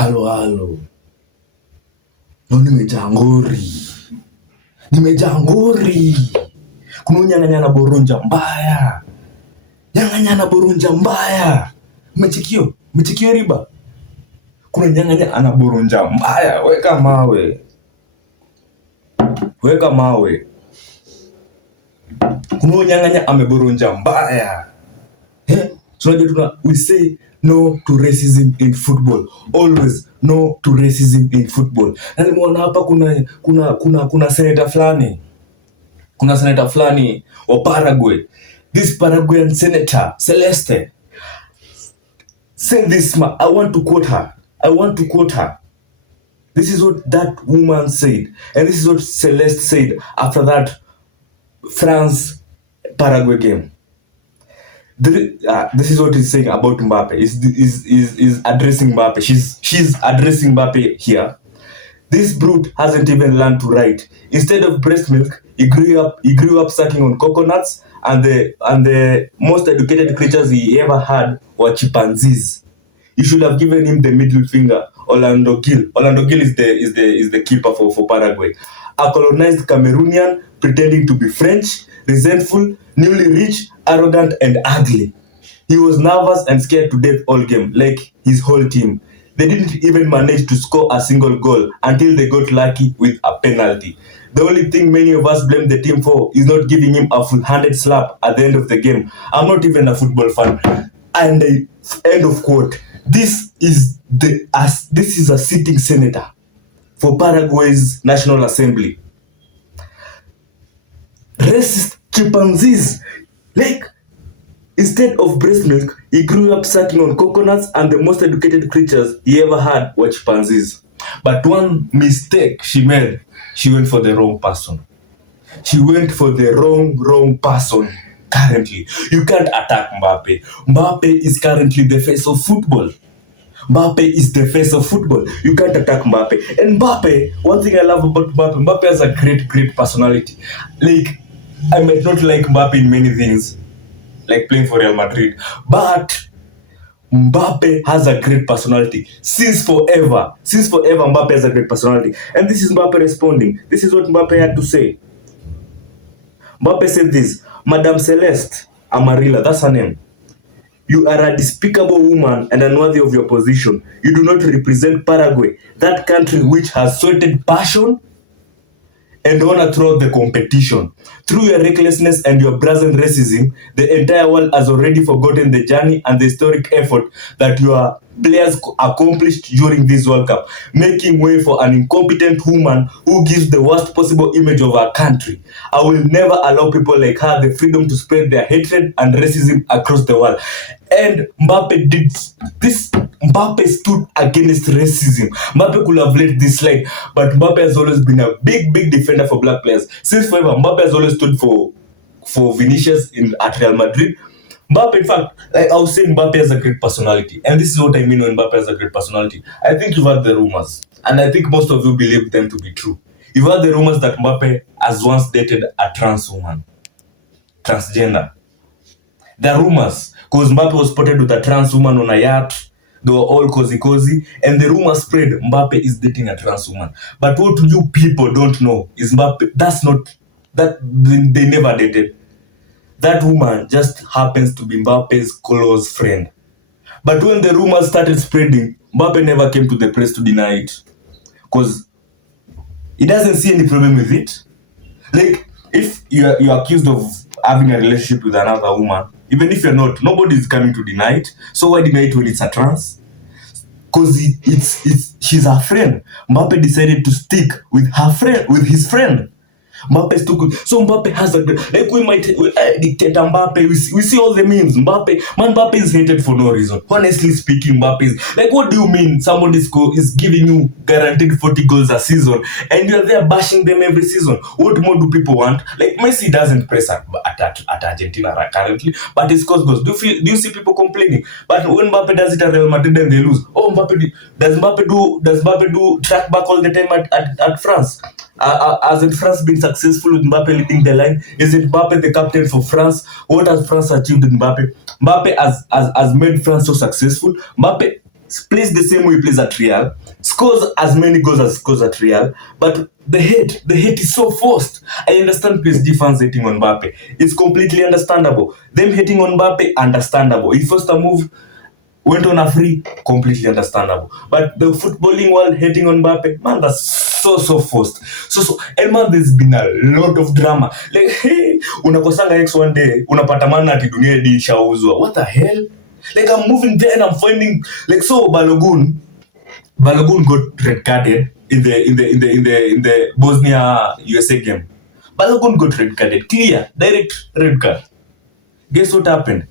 halo. No, nimejaa ngori. Kuna nyang'anyana boronja mbaya. Mechikio riba. Kuna nyang'anya ana boronja mbaya. Weka mawe. Kuna nyang'anya ameboronja mbaya. So we say no to racism in football. Always no to racism in football. Na nimeona hapa kuna senator fulani wa Paraguay. This Paraguayan senator Celeste said this. I want to quote her. This is what that woman said, and this is what Celeste said after that France-Paraguay game. This is what he's saying about Mbappe. Is addressing Mbappe. She's addressing Mbappe here. This brute hasn't even learned to write. Instead of breast milk, he grew up sucking on coconuts, and the most educated creatures he ever had were chimpanzees. You should have given him the middle finger. Orlando Gil is the keeper for Paraguay. A colonized Cameroonian pretending to be French, resentful, newly rich, arrogant, and ugly. He was nervous and scared to death all game, like his whole team. They didn't even manage to score a single goal until they got lucky with a penalty. The only thing many of us blame the team for is not giving him a full-handed slap at the end of the game. I'm not even a football fan. And end of quote. This is a sitting senator for Paraguay's National Assembly. Racist chimpanzees. Like, instead of breast milk, he grew up sucking on coconuts, and the most educated creatures he ever had were chimpanzees. But one mistake she made, she went for the wrong person. Currently, you can't attack Mbappe. Mbappe is currently the face of football. You can't attack Mbappe. And Mbappe, one thing I love about Mbappe has a great personality. Like, I might not like Mbappe in many things, like playing for Real Madrid, but Mbappe has a great personality. Since forever, Mbappe has a great personality. And this is Mbappe responding. This is what Mbappe had to say. Mbappe said this: Madame Celeste Amarilla, that's her name. You are a despicable woman and unworthy of your position. You do not represent Paraguay, that country which has sweated passion and honor throughout the competition. Through your recklessness and your brazen racism, the entire world has already forgotten the journey and the historic effort that your players accomplished during this World Cup, making way for an incompetent woman who gives the worst possible image of our country. I will never allow people like her the freedom to spread their hatred and racism across the world. And Mbappe did this. Mbappe stood against racism. Mbappe could have let this slide, but Mbappe has always been a big defender for black players. Since forever, Mbappe has always stood for Vinicius at Real Madrid. Mbappe, in fact, like I was saying, Mbappe has a great personality. And this is what I mean when Mbappe has a great personality. I think you've heard the rumors, and I think most of you believe them to be true. You've heard the rumors that Mbappe has once dated a trans woman, transgender. The rumors, because Mbappe was spotted with a trans woman on a yacht. They were all cozy, and the rumor spread Mbappe is dating a trans woman. But what you people don't know is Mbappe, they never dated. That woman just happens to be Mbappe's close friend. But when the rumors started spreading, Mbappe never came to the press to deny it, because he doesn't see any problem with it. Like, if you're accused of having a relationship with another woman, even if you're not, nobody is coming to deny it. So why deny it when it's a trans? Because she's her friend. Mbappe decided to stick with his friend. Mbappe is too good. So Mbappe has a great, like we might dictate Mbappe. We see all the memes. Mbappe is hated for no reason. Honestly speaking, Mbappe is like, what do you mean somebody is giving you guaranteed 40 goals a season and you're there bashing them every season? What more do people want? Like, Messi doesn't press at Argentina currently, but he scores goals. Do you see people complaining? But when Mbappe does it at Real Madrid and they lose, does Mbappe do track back all the time at France? Hasn't France been successful with Mbappe leading the line? Isn't Mbappe the captain for France? What has France achieved with Mbappe? Mbappe has made France so successful. Mbappe plays the same way he plays at Real, scores as many goals as scores at Real, but the hate is so forced. I understand PSG fans hating on Mbappe. It's completely understandable. Them hating on Mbappe, understandable. He forced a move, went on a free, completely understandable. But the footballing world hating on Mbappe, man, that's so forced. And man, there's been a lot of drama. Like, hey, unakosanga X one day, unapata man ati dunia hadi ishauzwa. What the hell? Like, I'm moving there and I'm finding, like, so Balogun got red carded in the Bosnia USA game. Balogun got red carded, clear, direct red card. Guess what happened?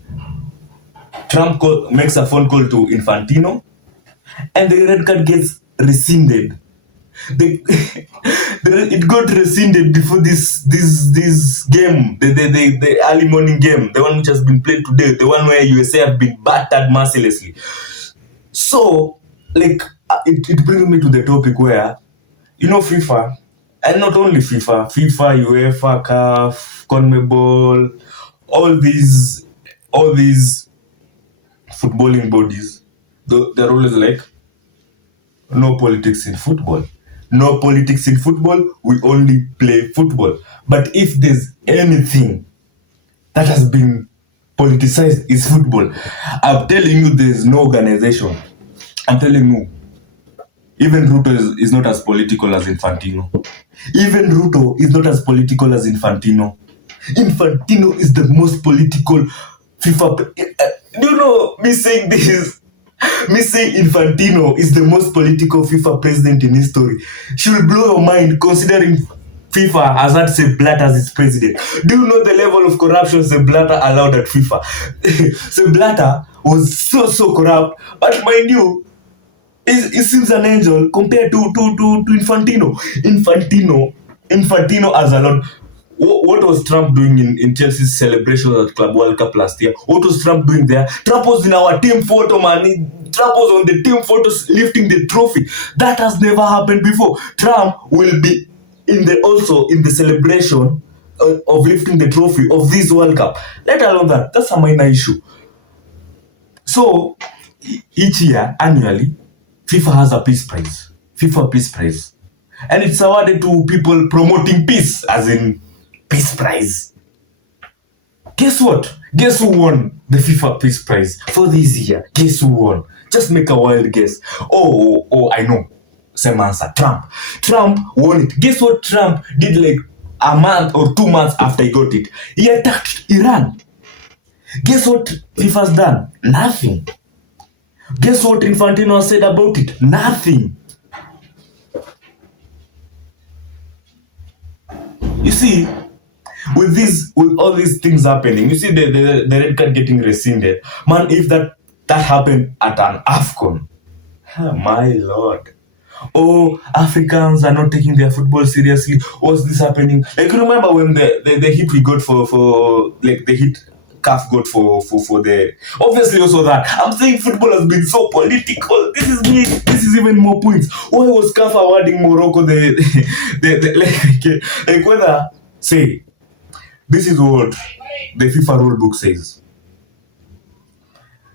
Trump makes a phone call to Infantino, and the red card gets rescinded. It got rescinded before this game, the early morning game, the one which has been played today, the one where USA have been battered mercilessly. So, like, it brings me to the topic where, FIFA, and not only FIFA, UEFA, CAF, CONMEBOL, all these footballing bodies, they're always like, no politics in football. No politics in football, we only play football. But if there's anything that has been politicized, is football. I'm telling you, there's no organization. I'm telling you, even Ruto is not as political as Infantino. Even Ruto is not as political as Infantino. Infantino is the most political FIFA. Do you know me saying this? Me saying Infantino is the most political FIFA president in history. She will blow your mind considering FIFA has had Sepp Blatter as its president. Do you know the level of corruption Sepp Blatter allowed at FIFA? Sepp Blatter was so corrupt, but mind you, he seems an angel compared to Infantino. Infantino has allowed. What was Trump doing in Chelsea's celebrations at Club World Cup last year? What was Trump doing there? Trump was in our team photo, man. Trump was on the team photos lifting the trophy. That has never happened before. Trump will be in the celebration of lifting the trophy of this World Cup. Let alone that. That's a minor issue. So, each year, annually, FIFA has a peace prize. FIFA Peace Prize. And it's awarded to people promoting peace, as in Peace Prize. Guess what? Guess who won the FIFA Peace Prize for this year? Guess who won? Just make a wild guess. Oh, I know. Same answer. Trump. Trump won it. Guess what Trump did like a month or 2 months after he got it? He attacked Iran. Guess what FIFA's done? Nothing. Guess what Infantino said about it? Nothing. You see, with all these things happening, you see the red card getting rescinded. Man, if that happened at an AFCON, my lord. Oh, Africans are not taking their football seriously. What's this happening? Like, you remember when the hit we got for like the hit CAF got for the, obviously also that. I'm saying football has been so political. This is even more points. Why was CAF awarding Morocco the like whether, say, this is what the FIFA rule book says.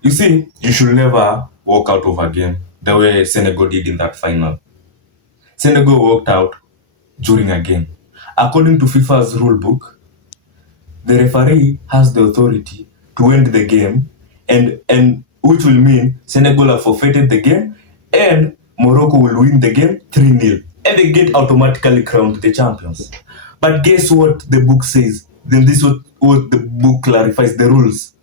You see, you should never walk out of a game the way Senegal did in that final. Senegal walked out during a game. According to FIFA's rule book, the referee has the authority to end the game, and which will mean Senegal have forfeited the game and Morocco will win the game 3-0, and they get automatically crowned the champions. But guess what the book says? Then this is what the book clarifies the rules.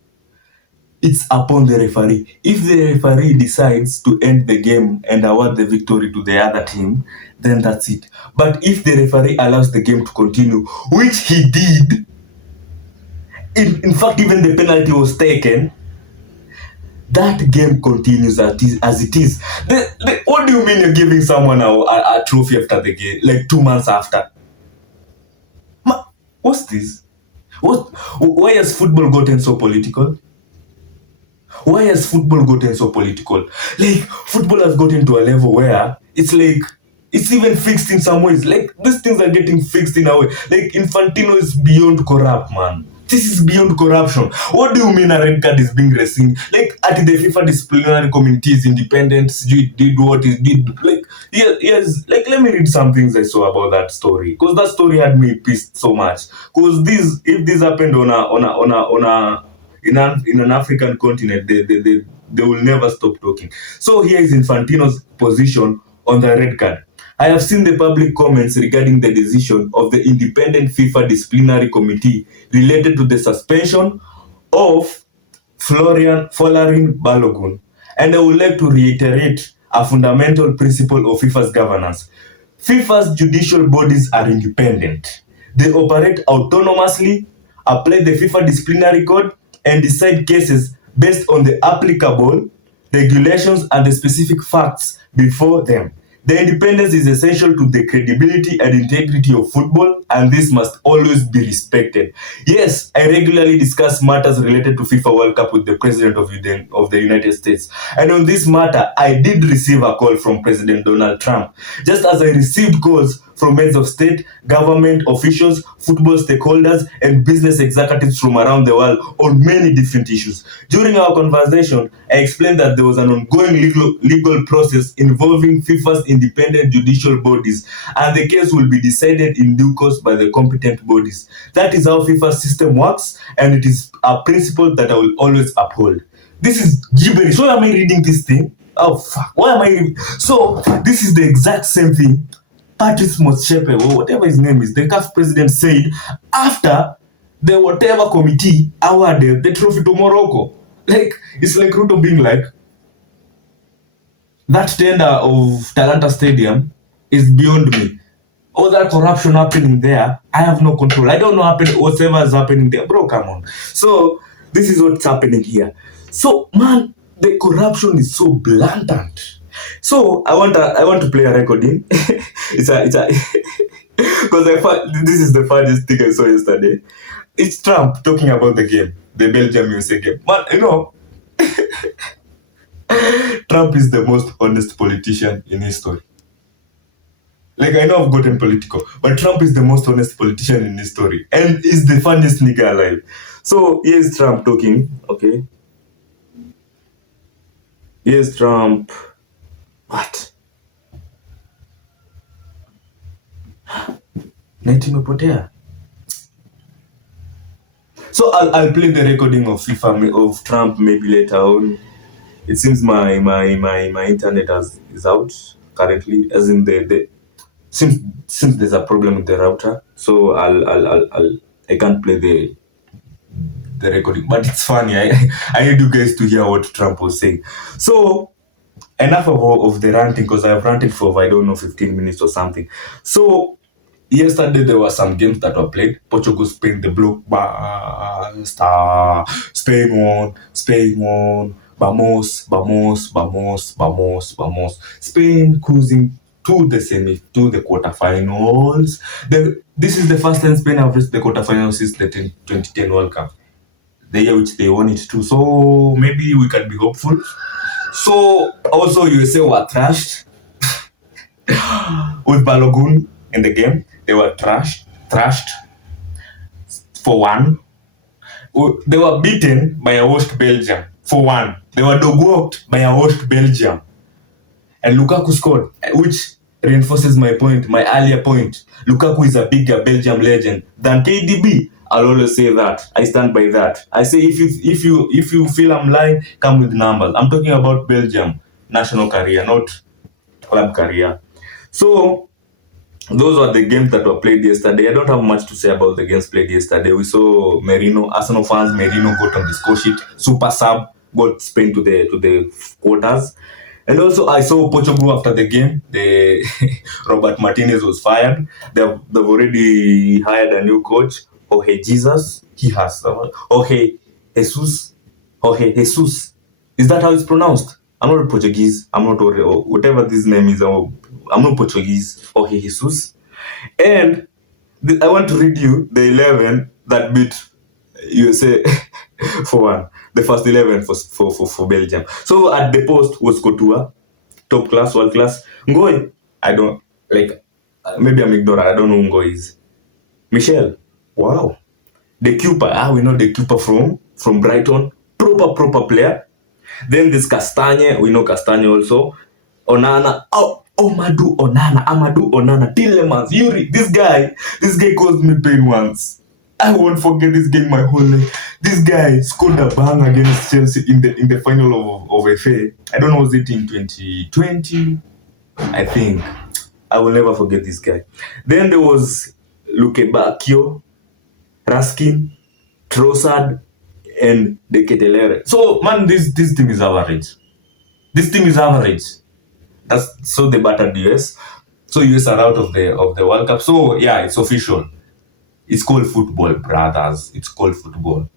It's upon the referee. If the referee decides to end the game and award the victory to the other team, then that's it. But if the referee allows the game to continue, which he did, in fact, even the penalty was taken, that game continues as it is. What do you mean you're giving someone a trophy after the game, like 2 months after? What's this? Why has football gotten so political? Why has football gotten so political? Like, football has gotten to a level where it's like, it's even fixed in some ways. Like, these things are getting fixed in a way. Like, Infantino is beyond corrupt, man. This is beyond corruption. What do you mean a red card is being rescinded? Like, at the FIFA disciplinary committee is independent, you did what it did. Like, yeah, yes, like, let me read some things I saw about that story. Because that story had me pissed so much. Because if this happened in an African continent, they will never stop talking. So here is Infantino's position on the red card. I have seen the public comments regarding the decision of the independent FIFA disciplinary committee related to the suspension of Folarin Balogun, and I would like to reiterate a fundamental principle of FIFA's governance. FIFA's judicial bodies are independent. They operate autonomously, apply the FIFA disciplinary code, and decide cases based on the applicable regulations and the specific facts before them. The independence is essential to the credibility and integrity of football, and this must always be respected. Yes, I regularly discuss matters related to FIFA World Cup with the President of the United States. And on this matter, I did receive a call from President Donald Trump, just as I received calls from heads of state, government officials, football stakeholders, and business executives from around the world on many different issues. During our conversation, I explained that there was an ongoing legal process involving FIFA's independent judicial bodies, and the case will be decided in due course by the competent bodies. That is how FIFA's system works, and it is a principle that I will always uphold. This is gibberish. Why am I reading this thing? Oh, fuck. Why am I reading? So, this is the exact same thing Patrice Motsepe, or whatever his name is, the CAF president, said after the whatever committee awarded the trophy to Morocco. Like, it's like Ruto being like, that tender of Talanta Stadium is beyond me. All that corruption happening there, I have no control. I don't know whatever is happening there. Bro, come on. So, this is what's happening here. So, man, the corruption is so blatant. So I want to play a recording. it's a because this is the funniest thing I saw yesterday. It's Trump talking about the game, the Belgium USA game. Man, Trump is the most honest politician in history. Like, I know I've gotten political, but Trump is the most honest politician in history, and is the funniest nigga alive. So here's Trump talking. Okay, here's Trump. What? Net imepotea. So I'll play the recording of FIFA of Trump maybe later on. It seems my internet is out currently, as in the since there's a problem with the router. So I can't play the recording, but it's funny. I need you guys to hear what Trump was saying. So enough of the ranting, because I've ranted for, I don't know, 15 minutes or something. So yesterday there were some games that were played. Portugal, Spain, the blockbuster. Spain won. Vamos. Spain cruising to the quarterfinals. This is the first time Spain have reached the quarterfinals since the 2010 World Cup, the year which they won it too. So maybe we can be hopeful. So also USA were thrashed with Balogun in the game. They were thrashed for one. They were beaten by a host Belgium for one. They were dog-walked by a host Belgium. And Lukaku scored, which reinforces my point, my earlier point. Lukaku is a bigger Belgium legend than KDB. I'll always say that. I stand by that. I say if you feel I'm lying, come with numbers. I'm talking about Belgium national career, not club career. So those were the games that were played yesterday. I don't have much to say about the games played yesterday. We saw Arsenal fans, Merino got on the score sheet. Super sub got Spain to the quarters. And also, I saw Portugal after the game. Robert Martinez was fired. They've already hired a new coach, Jorge Jesus. He has Jorge Jesus. Jorge Jesus. Is that how it's pronounced? I'm not Portuguese. I'm not whatever this name is. I'm not Portuguese. Jorge Jesus. And I want to read you the 11 that beat USA for one. The first 11 for Belgium. So at the post was Couture, top class, world class. Ngoy, I don't like. Maybe I'm ignorant. I don't know who Ngoy is. Michel, wow. The keeper, we know the keeper from Brighton, proper player. Then there's Castagne, we know Castagne also. Onana, Amadou Onana, Tillemans, Yuri, this guy caused me pain once. I won't forget this game my whole life. This guy scored a bang against Chelsea in the final of FA. I don't know, was it in 2020? I think. I will never forget this guy. Then there was Luke Bacchio, Raskin, Trossard, and De Ketelere. So man, this team is average. This team is average. That's so they battered US. So US are out of the World Cup. So yeah, it's official. It's called football, brothers. It's called football,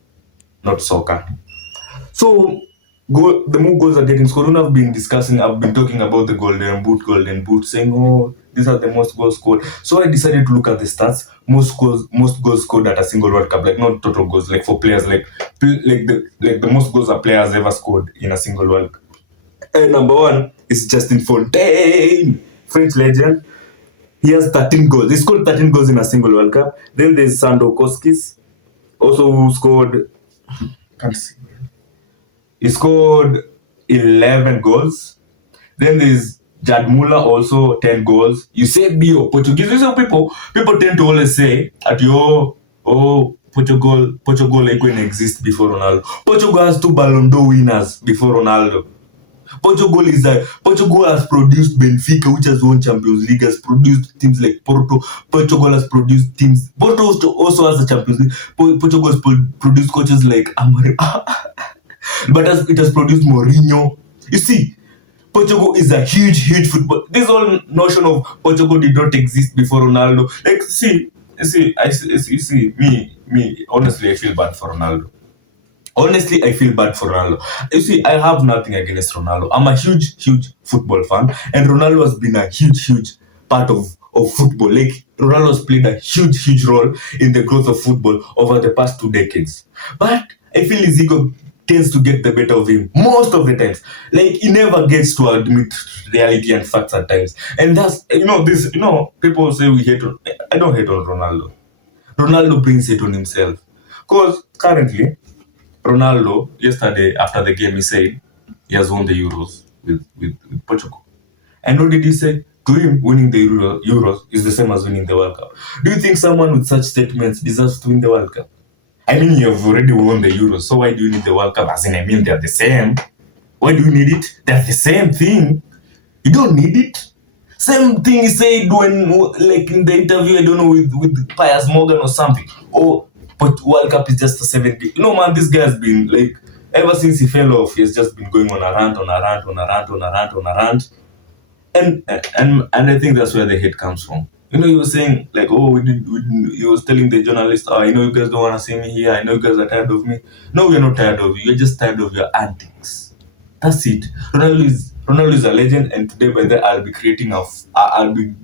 not soccer. So the more goals are getting scored. I've been talking about the golden boot, saying, oh, these are the most goals scored. So I decided to look at the stats. Most goals scored at a single World Cup, like not total goals, like for players, like the most goals a player has ever scored in a single World Cup. And number one is Justin Fontaine, French legend. He has 13 goals. He scored 13 goals in a single World Cup. Then there's Sandro Koskis, also who scored. Can't see. He scored 11 goals. Then there's Jad Muller, also 10 goals. Eusebio, Portuguese. You see, people tend to always say at Portugal like when exist before Ronaldo. Portugal has 2 Ballon d'Or winners before Ronaldo. Portugal has produced Benfica, which has won Champions League, has produced teams like Porto. Portugal has produced teams. Porto also has a Champions League. Portugal has produced coaches like Amorim. But it has produced Mourinho. You see, Portugal is a huge football. This whole notion of Portugal did not exist before Ronaldo. Like, me. Honestly, I feel bad for Ronaldo. You see, I have nothing against Ronaldo. I'm a huge football fan, and Ronaldo has been a huge part of football. Like, Ronaldo has played a huge role in the growth of football over the past 2 decades. But I feel his ego tends to get the better of him most of the times. Like, he never gets to admit reality and facts at times. And that's, people say we hate on. I don't hate on Ronaldo. Ronaldo brings it on himself. Because currently, Ronaldo, yesterday after the game, he said he has won the Euros with Portugal. And what did he say? To him, winning the Euros is the same as winning the World Cup. Do you think someone with such statements deserves to win the World Cup? I mean, you have already won the Euros, so why do you need the World Cup? As in, I mean, they're the same. Why do you need it? They're the same thing. You don't need it. Same thing he said when, like, in the interview, I don't know, with Piers Morgan or something. Oh, but World Cup is just a 7 game. Man, this guy has been, like, ever since he fell off, he has just been going on a rant. And I think that's where the hate comes from. He was saying, like, oh, he was telling the journalist, oh, you guys don't want to see me here. I know you guys are tired of me. No, we're not tired of you. You're just tired of your antics. That's it. Ronaldo is a legend, and today by that I'll be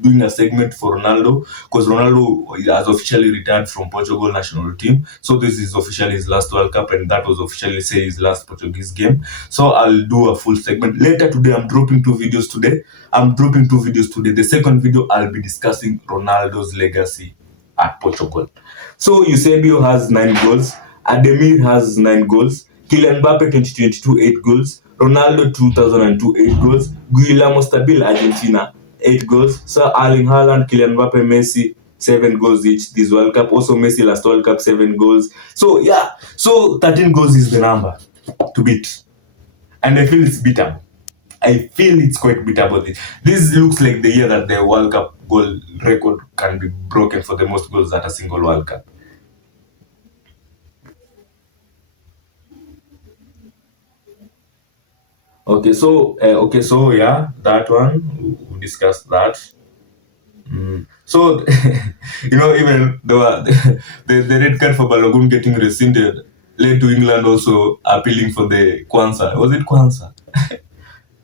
doing a segment for Ronaldo, because Ronaldo has officially retired from Portugal national team. So this is officially his last World Cup, and that was officially his last Portuguese game. So I'll do a full segment later today. I'm dropping 2 videos today. The second video, I'll be discussing Ronaldo's legacy at Portugal. So Eusebio has 9 goals. Ademir has 9 goals. Kylian Mbappe 2022 8 goals. Ronaldo 2002 8 goals. Guillermo Stabil Argentina 8 goals. Sir Erling Haaland, Kylian Mbappe, Messi 7 goals each this World Cup. Also Messi last World Cup 7 goals. So 13 goals is the number to beat, and I feel it's beatable. I feel it's quite beatable. This looks like the year that the World Cup goal record can be broken for the most goals at a single World Cup. Okay, so yeah, that one we discussed that. So even the red card for Balogun getting rescinded led to England also appealing for the Kwanzaa. Was it Kwanzaa?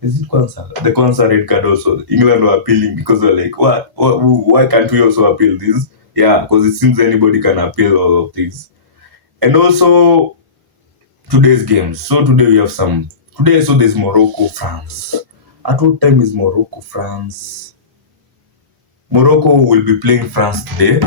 Is it Kwanzaa? The Kwanzaa red card also. England were appealing because they're like, what? Why can't we also appeal this? Yeah, because it seems anybody can appeal all of these. And also today's games. So today we have some. Today, so there's Morocco, France. At what time is Morocco, France? Morocco will be playing France today.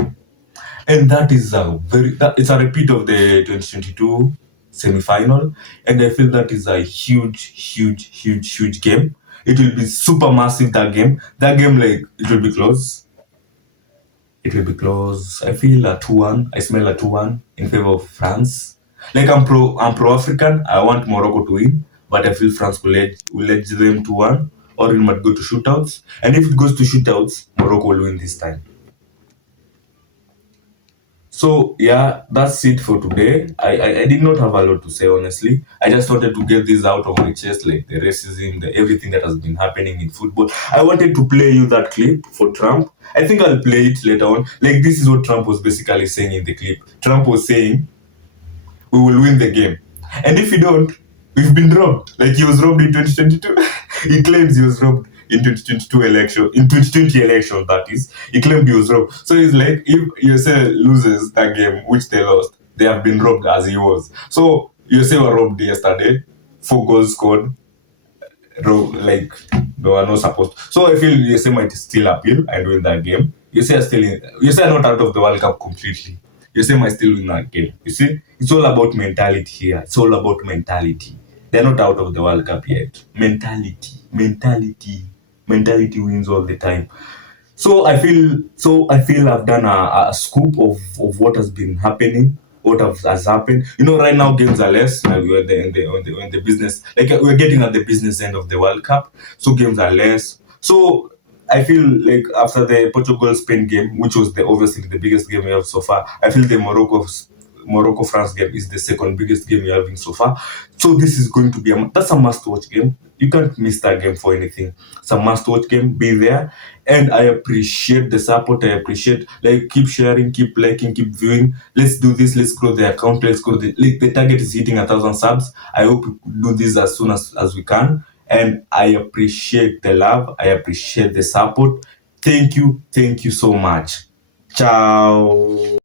and that is it's a repeat of the 2022 semi-final, and I feel that is a huge game. It will be super massive, that game, like, it will be close. It will be close. I feel a 2-1. I smell a 2-1 in favor of France. Like, I'm pro African. I want Morocco to win, but I feel France will edge them 2-1, or it might go to shootouts. And if it goes to shootouts, Morocco will win this time. So yeah, that's it for today. I did not have a lot to say, honestly. I just wanted to get this out of my chest, like the racism, everything that has been happening in football. I wanted to play you that clip for Trump. I think I'll play it later on. Like, this is what Trump was basically saying in the clip. Trump was saying, we will win the game. And if we don't, we've been robbed. Like, he was robbed in 2022. He claims he was robbed in 2022 election, in 2020 election, that is. He claimed he was robbed. So he's like, if USA loses that game, which they lost, they have been robbed as he was. So USA were robbed yesterday. 4 goals scored. Like, they were not supposed. So I feel USA might still appeal and win that game. USA are not out of the World Cup completely. USA might still win that game. You see, it's all about mentality here. It's all about mentality. They're not out of the World Cup yet. Mentality wins all the time. So I feel I've done a scoop of what has been happening, has happened. Right now games are less. Like, we're in the business, like, we're getting at the business end of the World Cup, so games are less. So I feel like after the Portugal Spain game, which was obviously the biggest game we have so far, I feel the Morocco France game is the second biggest game we're having so far. So this is going to be that's a must watch game. You can't miss that game for anything. It's a must watch game. Be there. And I appreciate the support. I appreciate, like, keep sharing, keep liking, keep viewing. Let's do this. Let's grow the account. Let's grow the target is hitting 1,000 subs. I hope we do this as soon as we can. And I appreciate the love. I appreciate the support. Thank you so much. Ciao.